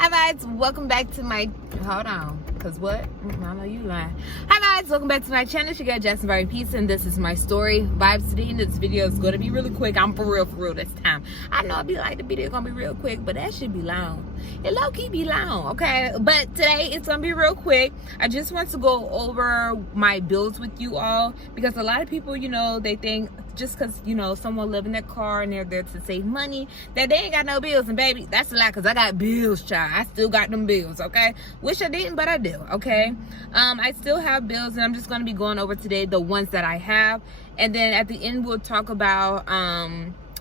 Hi guys, welcome back to my, hold on, cause what? I know you lying. Hi guys, welcome back to my channel. It's your girl VibrantPeace, and this is my story vibes today. And this video is gonna be really quick. I'm for real this time. I know I'll be like, the video gonna be real quick, but that should be long. It low-key be long, okay? But today it's gonna be real quick. I just want to go over my bills with you all, because a lot of people, you know, they think just because, you know, someone live in their car and they're there to save money, that they ain't got no bills. And baby, that's a lie, because I got bills, child. I still got them bills, okay? Wish I didn't, but I do, okay? I still have bills, and I'm just going to be going over today the ones that I have. And then at the end, we'll talk about,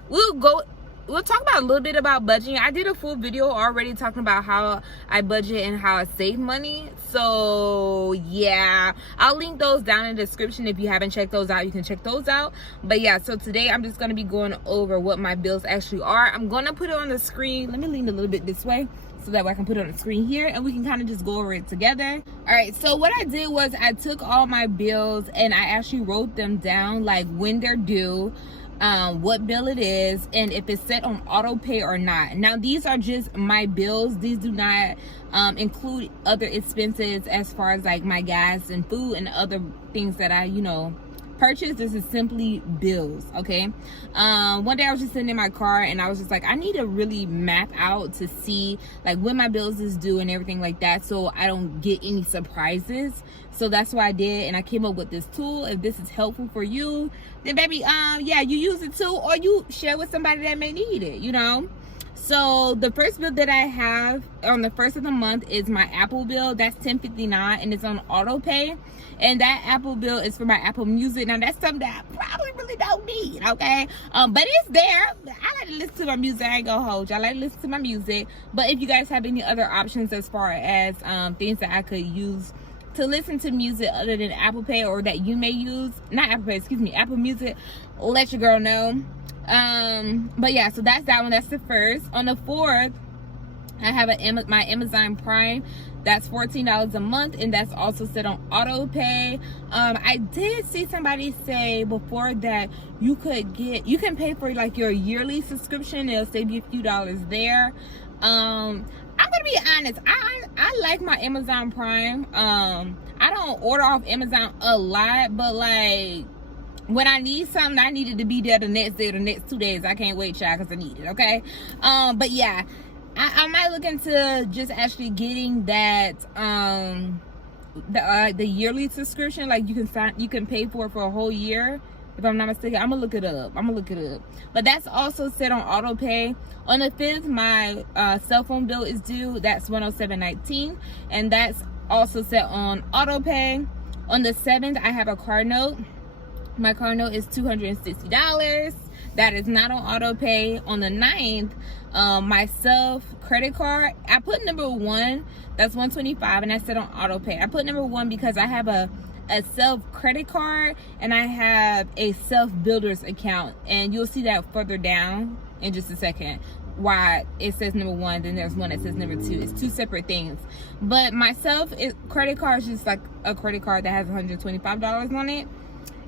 we'll talk about a little bit about budgeting. I did a full video already talking about how I budget and how I save money. So yeah, I'll link those down in the description. If you haven't checked those out, you can check those out. But yeah, so today I'm just going to be going over what my bills actually are. I'm going to put it on the screen. Let me lean a little bit this way so that way I can put it on the screen here, and we can kind of just go over it together. All right, so what I did was I took all my bills and I actually wrote them down, like when they're due, what bill it is, and if it's set on auto pay or not. Now these are just my bills. These do not include other expenses as far as like my gas and food and other things that I, you know, purchase. This is simply bills, okay? One day I was just sitting in my car and I was just like, I need to really map out to see like when my bills is due and everything like that, so I don't get any surprises. So that's what I did, and I came up with this tool. If this is helpful for you, then baby, yeah, you use it too, or you share with somebody that may need it, you know? So the first bill that I have on the first of the month is my Apple bill. That's $10.59, and it's on auto pay. And that Apple bill is for my Apple Music. Now that's something that I probably really don't need, okay? But it's there. I like to listen to my music. I ain't gonna hold you. I like to listen to my music. But if you guys have any other options as far as things that I could use to listen to music other than Apple Pay, or that you may use, not Apple Pay, excuse me, Apple Music, let your girl know. But yeah, so that's that one. That's the first. On the 4th, I have my Amazon Prime. That's $14 a month, and that's also set on auto pay. I did see somebody say before that you can pay for like your yearly subscription. It'll save you a few dollars there. I'm gonna be honest, I like my Amazon Prime. I don't order off Amazon a lot, but like when I need something, I need it to be there the next day or the next 2 days. I can't wait, child, because I need it, okay? But yeah, I might look into just actually getting that the yearly subscription. Like you can pay for it for a whole year, if I'm not mistaken. I'm gonna look it up. But that's also set on auto pay. On the 5th, my cell phone bill is due. That's $107.19, and that's also set on auto pay. On the 7th, I have a car note. My car note is $260. That is not on auto pay. On the 9th, my self credit card, I put number 1. That's $125, and that's set on auto pay. I put number 1 because I have a self credit card and I have a self builder's account, and you'll see that further down in just a second why it says number 1, then there's one that says number 2. It's two separate things. But my credit card is just like a credit card that has $125 on it.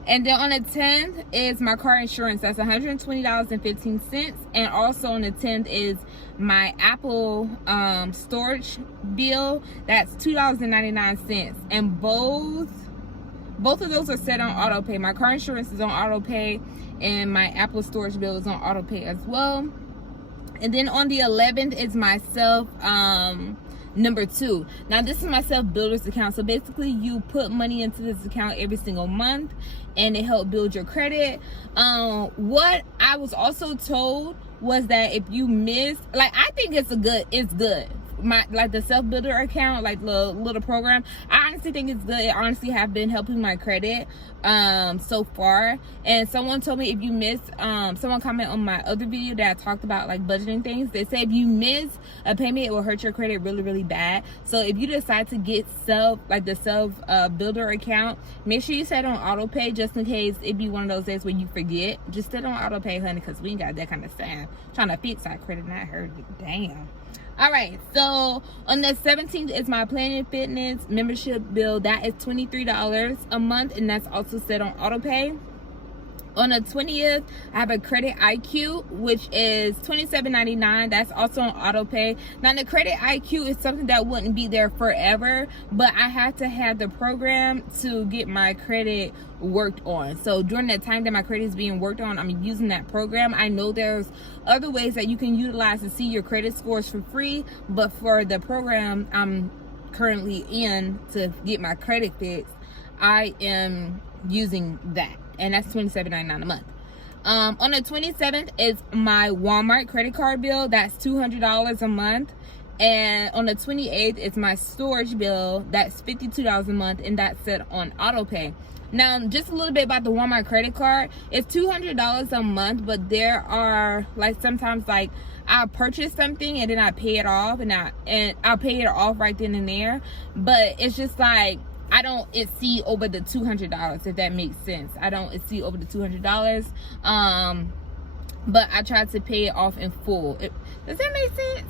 And then on the 10th is my car insurance. That's $120.15. And also on the 10th is my Apple storage bill. That's $2.99. And both of those are set on auto pay. My car insurance is on auto pay, and my Apple storage bill is on auto pay as well. And then on the 11th is my self number 2. Now this is my self builder's account. So basically you put money into this account every single month, and it helps build your credit. What I was also told was that if you miss, like, I think it's good. Like the self builder account, like the little program, I honestly think it's good. It honestly have been helping my credit so far. And someone told me if you miss, someone commented on my other video that I talked about like budgeting things. They say if you miss a payment, it will hurt your credit really bad. So if you decide to get the self builder account, make sure you set on auto pay, just in case it be one of those days where you forget. Just set on auto pay, honey, because we ain't got that kind of stuff. Trying to fix our credit, not hurt it. Damn. All right, so on the 17th is my Planet Fitness membership bill. That is $23 a month, and that's also set on auto pay. On the 20th, I have a credit IQ, which is $27.99. That's also on auto pay. Now, the credit IQ is something that wouldn't be there forever, but I have to have the program to get my credit worked on. So during that time that my credit is being worked on, I'm using that program. I know there's other ways that you can utilize to see your credit scores for free, but for the program I'm currently in to get my credit fixed, I am using that. And that's $27.99 a month. On the 27th is my Walmart credit card bill. That's $200 a month. And on the 28th is my storage bill. That's $52 a month, and that's set on auto pay. Now, just a little bit about the Walmart credit card. It's $200 a month, but there are like sometimes like I'll purchase something and then I pay it off, and I'll pay it off right then and there. But it's just like I don't exceed over the $200, if that makes sense. I don't exceed over the $200. But I try to pay it off in full. Does that make sense?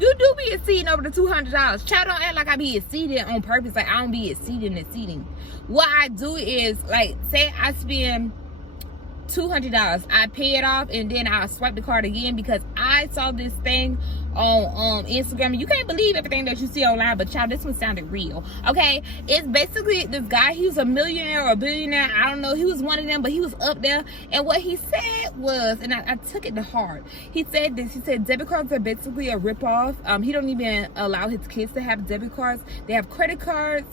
You do be exceeding over the $200. Child, don't act like I be exceeding on purpose. Like I don't be exceeding. What I do is, like, say I spend $200, I pay it off, and then I'll swipe the card again because I saw this thing on Instagram. You can't believe everything that you see online, but child, this one sounded real. Okay, it's basically this guy. He was a millionaire or a billionaire, I don't know. He was one of them, but he was up there, and what he said was, and I took it to heart. He said this. He said debit cards are basically a ripoff. He don't even allow his kids to have debit cards. They have credit cards.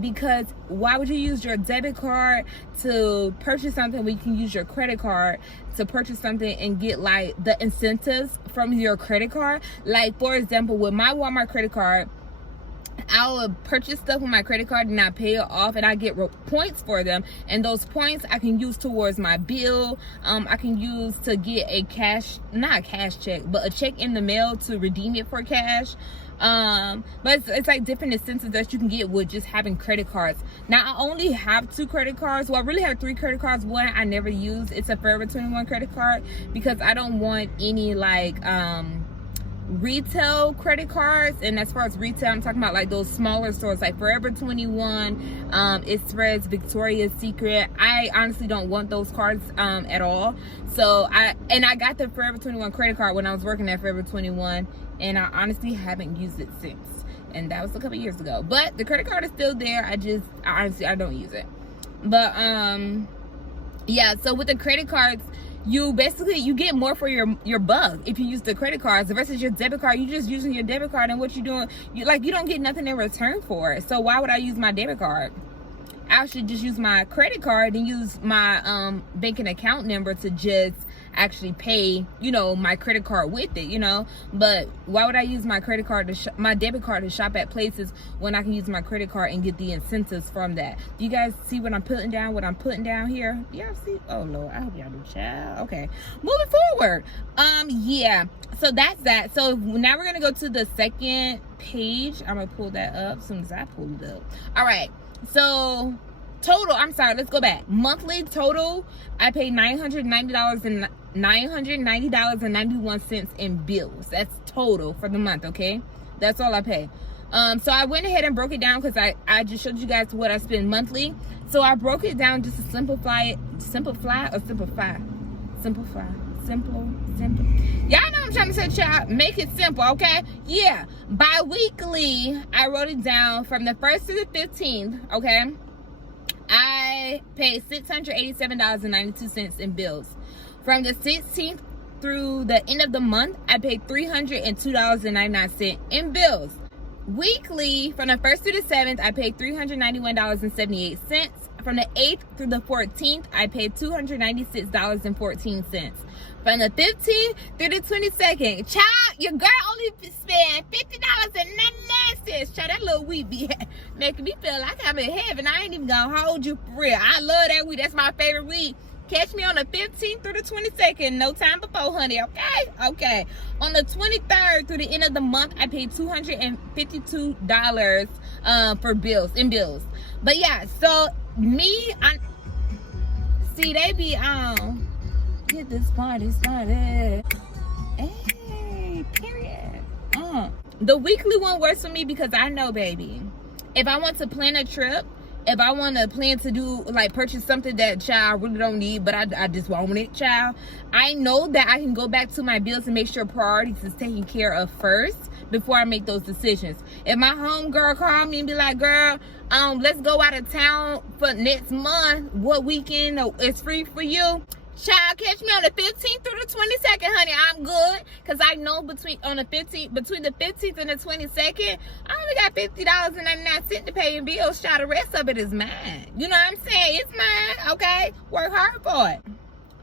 Because why would you use your debit card to purchase something when you can use your credit card to purchase something and get like the incentives from your credit card? Like, for example, with my Walmart credit card, I will purchase stuff with my credit card and I pay it off, and I get points for them, and those points I can use towards my bill. I can use to get not a cash check, but a check in the mail to redeem it for cash. But it's like different incentives that you can get with just having credit cards. Now, I only have 2 credit cards. Well, I really have 3 credit cards. One I never use. It's a Forever 21 credit card because I don't want any like retail credit cards. And as far as retail, I'm talking about like those smaller stores like Forever 21, Express, Victoria's Secret. I honestly don't want those cards at all. So I got the Forever 21 credit card when I was working at Forever 21, and I honestly haven't used it since, and that was a couple years ago. But the credit card is still there. I honestly don't use it. But yeah, so with the credit cards, you get more for your buck if you use the credit cards versus your debit card. You just using your debit card, and what you're doing, you don't get nothing in return for it. So why would I use my debit card? I should just use my credit card and use my banking account number to just actually pay, my credit card with it, But why would I use my credit card my debit card to shop at places when I can use my credit card and get the incentives from that? Do you guys see what I'm putting down here? Y'all see? Oh Lord, I hope y'all do, child. Okay, moving forward. Yeah, so that's that. So now we're gonna go to the second page. I'm gonna pull that up as soon as I pull it up. All right, so total, let's go back. Monthly total, I paid $990.91 in bills. That's total for the month, okay? That's all I pay. So I went ahead and broke it down because I just showed you guys what I spend monthly. So I broke it down just to simplify. Simple. Y'all know I'm trying to say, child, make it simple, okay? Yeah, bi-weekly, I wrote it down from the 1st to the 15th, okay? I paid $687.92 in bills. From the 16th through the end of the month, I paid $302.99 in bills. Weekly, from the 1st to the 7th, I paid $391.78. From the 8th through the 14th, I paid $296.14. From the 15th through the 22nd, child, your girl only spent $50.99. Child, that little weed be making me feel like I'm in heaven. I ain't even gonna hold you for real. I love that weed. That's my favorite weed. Catch me on the 15th through the 22nd. No time before, honey, okay? Okay. On the 23rd through the end of the month, I paid $252 for bills. But yeah, so they be on. Get this party started. Hey, period. The weekly one works for me because I know, baby, if I want to plan a trip if I want to plan to do, like, purchase something that child really don't need, but I just want it, child, I know that I can go back to my bills and make sure priorities is taken care of first before I make those decisions. If my homegirl call me and be like, girl, let's go out of town for next month, what weekend is free for you? Child, catch me on the 15th through the 22nd, honey. I'm good, because I know between the 15th and the 22nd, I only got $50.99 to pay in bills. Child, the rest of it is mine. You know what I'm saying? It's mine, okay? Work hard for it.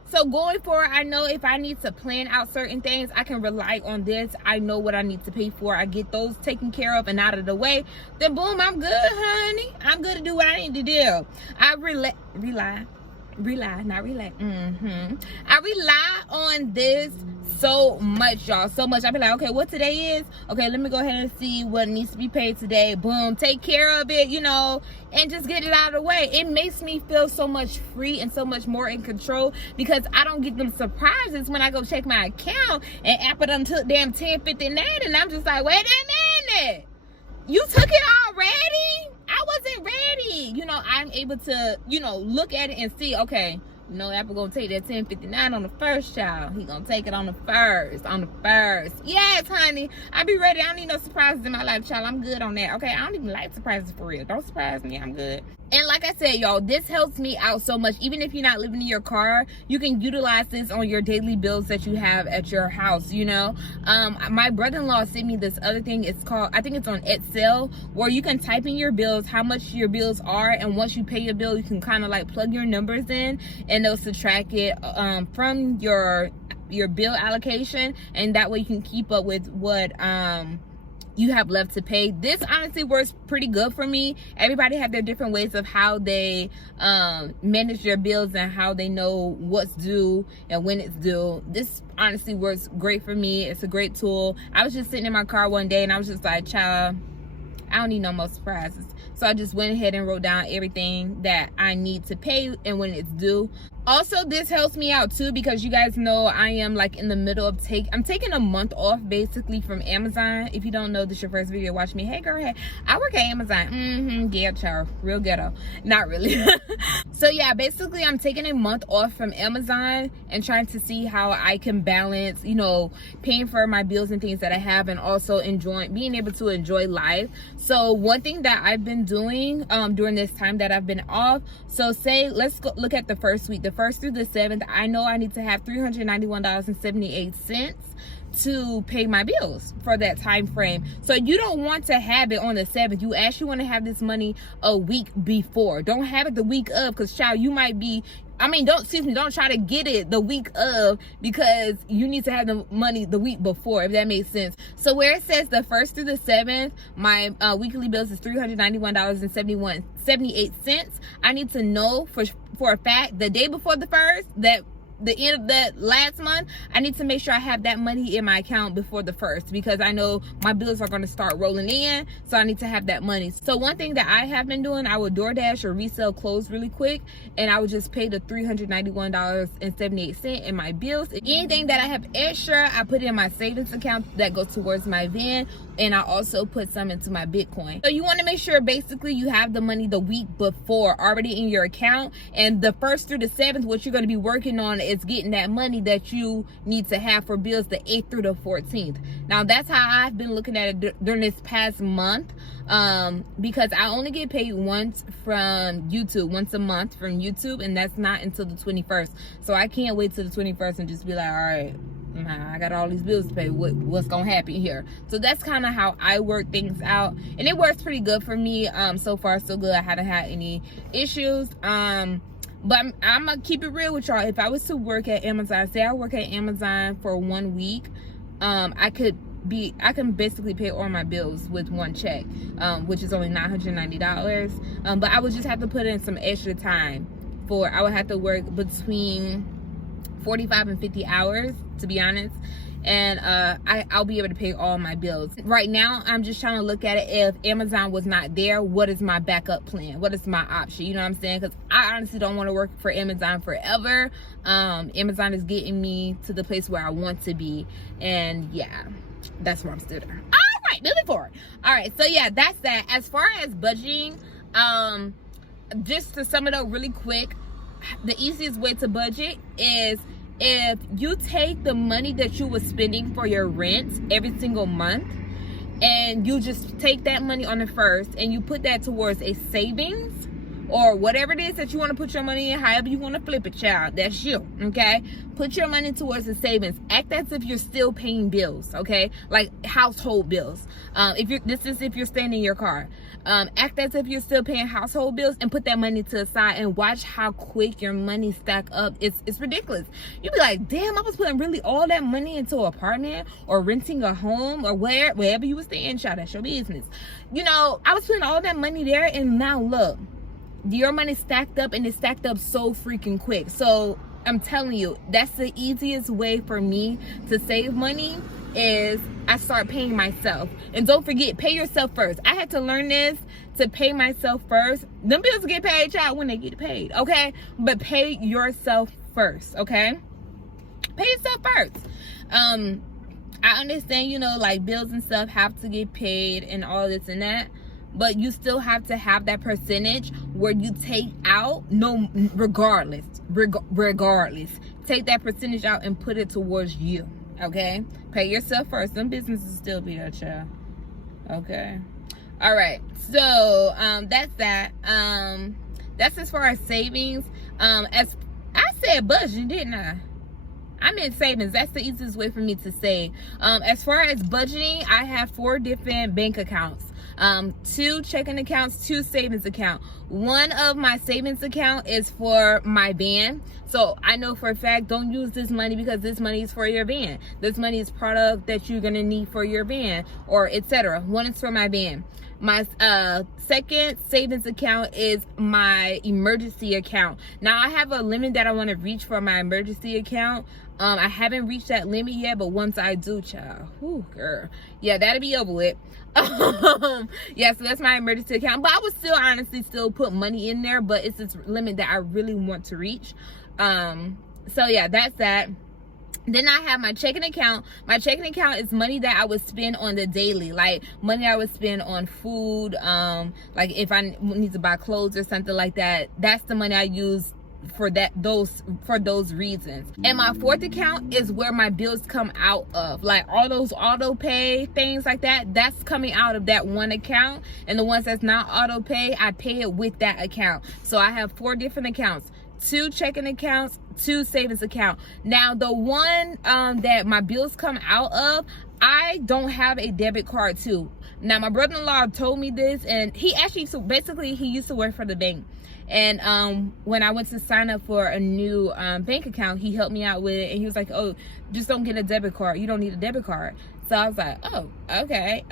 So going forward, I know if I need to plan out certain things, I can rely on this. I know what I need to pay for. I get those taken care of and out of the way. Then boom, I'm good, honey. I'm good to do what I need to do. I rely on this so much, y'all, so much. I be like, okay, what today is? Okay, let me go ahead and see what needs to be paid today. Boom, take care of it, you know, and just get it out of the way. It makes me feel so much free and so much more in control, because I don't get them surprises when I go check my account and Apple done took damn 10.59, and I'm just like, wait a minute, you took it already? I wasn't ready. You know, I'm able to, you know, look at it and see, okay, you know, Apple gonna take that 10.59 on the first, child. He gonna take it on the first. Yes, honey. I be ready. I don't need no surprises in my life, child. I'm good on that. Okay, I don't even like surprises for real. Don't surprise me. I'm good. And like I said, y'all, this helps me out so much. Even if you're not living in your car, you can utilize this on your daily bills that you have at your house, you know. My brother-in-law sent me this other thing. It's called, I think it's on Excel, where you can type in your bills, how much your bills are, and once you pay your bill, you can kind of like plug your numbers in, and they'll subtract it from your bill allocation, and that way you can keep up with what you have left to pay. This honestly works pretty good for me. Everybody have their different ways of how they manage their bills and how they know what's due and when it's due. This honestly works great for me. It's a great tool. I was just sitting in my car one day and I was just like, child, I don't need no more surprises. So I just went ahead and wrote down everything that I need to pay and when it's due. Also, this helps me out too, because you guys know I am like in the middle of I'm taking a month off basically from Amazon. If you don't know, this is your first video watch me. Hey girl, hey, I work at Amazon. Yeah, child, real ghetto. Not really. So yeah, basically I'm taking a month off from Amazon and trying to see how I can balance, you know, paying for my bills and things that I have, and also being able to enjoy life. So one thing that I've been doing during this time that I've been off, so say let's go look at the first week, the 1st through the 7th. I know I need to have $391.78 to pay my bills for that time frame. So you don't want to have it on the 7th. You actually want to have this money a week before. Don't have it the week of, because child, you might be, don't try to get it the week of, because you need to have the money the week before, if that makes sense. So where it says the 1st through the 7th, my weekly bills is $391.78. I need to know for a fact the day before the 1st, that the end of that last month, I need to make sure I have that money in my account before the 1st, because I know my bills are going to start rolling in, so I need to have that money. So one thing that I have been doing, I would DoorDash or resell clothes really quick, and I would just pay the $391.78 in my bills. Anything that I have extra, I put in my savings account that goes towards my van, and I also put some into my Bitcoin. So you want to make sure basically you have the money the week before already in your account, and the 1st through the 7th, what you're going to be working on is getting that money that you need to have for bills the 8th through the 14th. Now that's how I've been looking at it during this past month, because I only get paid once from YouTube, once a month from YouTube, and that's not until the 21st. So I can't wait till the 21st and just be like, all right, I got all these bills to pay. What's gonna happen here? So that's kind of how I work things out, and it works pretty good for me. So far so good. I haven't had any issues. But I'm gonna keep it real with y'all. If I was to work at Amazon, say I work at Amazon for 1 week, I can basically pay all my bills with one check, which is only $990. But I would just have to put in some extra time. I would have to work between 45 and 50 hours, to be honest, and I'll be able to pay all my bills. Right now, I'm just trying to look at it. If Amazon was not there, what is my backup plan? What is my option? You know what I'm saying? Because I honestly don't want to work for Amazon forever. Amazon is getting me to the place where I want to be, and yeah, that's where I'm still there. All right, moving forward. All right, so yeah, that's that. As far as budgeting, just to sum it up really quick, the easiest way to budget is if you take the money that you were spending for your rent every single month, and you just take that money on the first and you put that towards a savings or whatever it is that you want to put your money in, however you want to flip it, child, that's you, okay? Put your money towards the savings. Act as if you're still paying bills, okay? Like household bills. If you're staying in your car. Act as if you're still paying household bills and put that money to the side and watch how quick your money stack up. It's ridiculous. You'll be like, damn, I was putting really all that money into an apartment or renting a home or wherever you were staying, child, that's your business. You know, I was putting all that money there, and now look, your money stacked up, and it stacked up so freaking quick. So I'm telling you, that's the easiest way for me to save money, is I start paying myself. And don't forget, pay yourself first. I had to learn this, to pay myself first. Them bills get paid, child, when they get paid, okay? But pay yourself first, okay? Pay yourself first. I understand, you know, like bills and stuff have to get paid and all this and that, but you still have to have that percentage where you take out, regardless, take that percentage out and put it towards you, okay? Pay yourself first. Them businesses still be there, child, okay? All right, so that's that. That's as far as savings. As I said budget, didn't I? I meant savings. That's the easiest way for me to save. As far as budgeting, I have 4 different bank accounts. 2 checking accounts, 2 savings accounts. One of my savings account is for my van. So I know for a fact, don't use this money because this money is for your van. This money is product that you're gonna need for your van, or etc. One is for my van. My second savings account is my emergency account. Now I have a limit that I want to reach for my emergency account. I haven't reached that limit yet, but once I do, child, whew, girl, yeah, that'll be over with. Yeah, so that's my emergency account, but I would still honestly still put money in there, but it's this limit that I really want to reach. So yeah, that's that. Then I have my checking account. My checking account is money that I would spend on the daily, like money I would spend on food, like if I need to buy clothes or something like that. That's the money I use for those reasons. And my 4th account is where my bills come out of, like all those auto pay things like that. That's coming out of that one account, and the ones that's not auto pay, I pay it with that account. So I have 4 different accounts. 2 checking accounts, 2 savings account. Now the one that my bills come out of, I don't have a debit card too. Now my brother-in-law told me this, and he actually, so basically he used to work for the bank, and when I went to sign up for a new bank account, he helped me out with it, and he was like, oh, just don't get a debit card, you don't need a debit card. So I was like, oh, okay.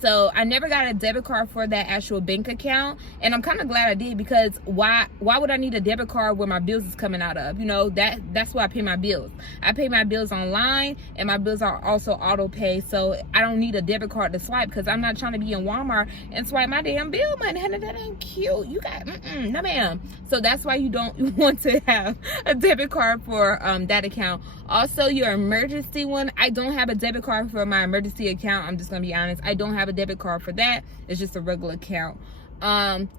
So I never got a debit card for that actual bank account, and I'm kind of glad I did, because why would I need a debit card where my bills is coming out of? You know, that's where I pay my bills. I pay my bills online, and my bills are also auto pay, so I don't need a debit card to swipe, because I'm not trying to be in Walmart and swipe my damn bill money. Honey, that ain't cute. You got no ma'am. So that's why you don't want to have a debit card for that account. Also, your emergency one, I don't have a debit card for my emergency account. I'm just gonna be honest, I don't have a debit card for that. It's just a regular account.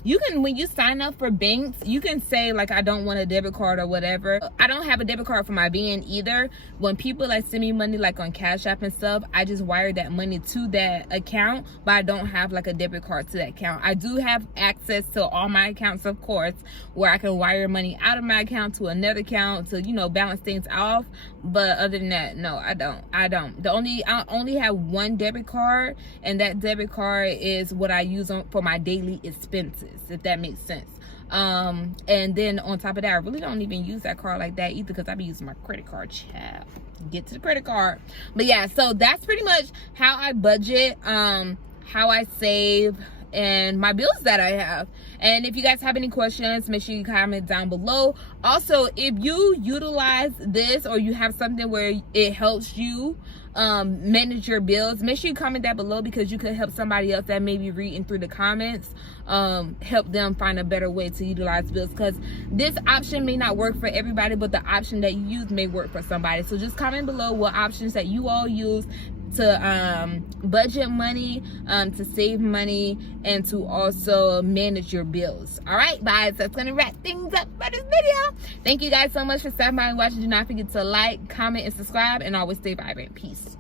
You can, when you sign up for banks, you can say like, I don't want a debit card or whatever. I don't have a debit card for my van either. When people like send me money like on Cash App and stuff, I just wire that money to that account, but I don't have like a debit card to that account. I do have access to all my accounts, of course, where I can wire money out of my account to another account to, you know, balance things off. But other than that, no, I don't. I only have one debit card, and that debit card is what I use for my daily expenses, if that makes sense. And then on top of that, I really don't even use that card like that either, because I be using my credit card. Child, get to the credit card. But yeah, so that's pretty much how I budget, how I save, and my bills that I have. And if you guys have any questions, make sure you comment down below. Also, if you utilize this, or you have something where it helps you manage your bills, make sure you comment that below, because you could help somebody else that may be reading through the comments, help them find a better way to utilize bills, because this option may not work for everybody, but the option that you use may work for somebody. So just comment below what options that you all use to budget money, to save money, and to also manage your bills. All right, guys, that's gonna wrap things up for this video. Thank you guys so much for stopping by and watching. Do not forget to like, comment, and subscribe, and always stay vibrant. Peace.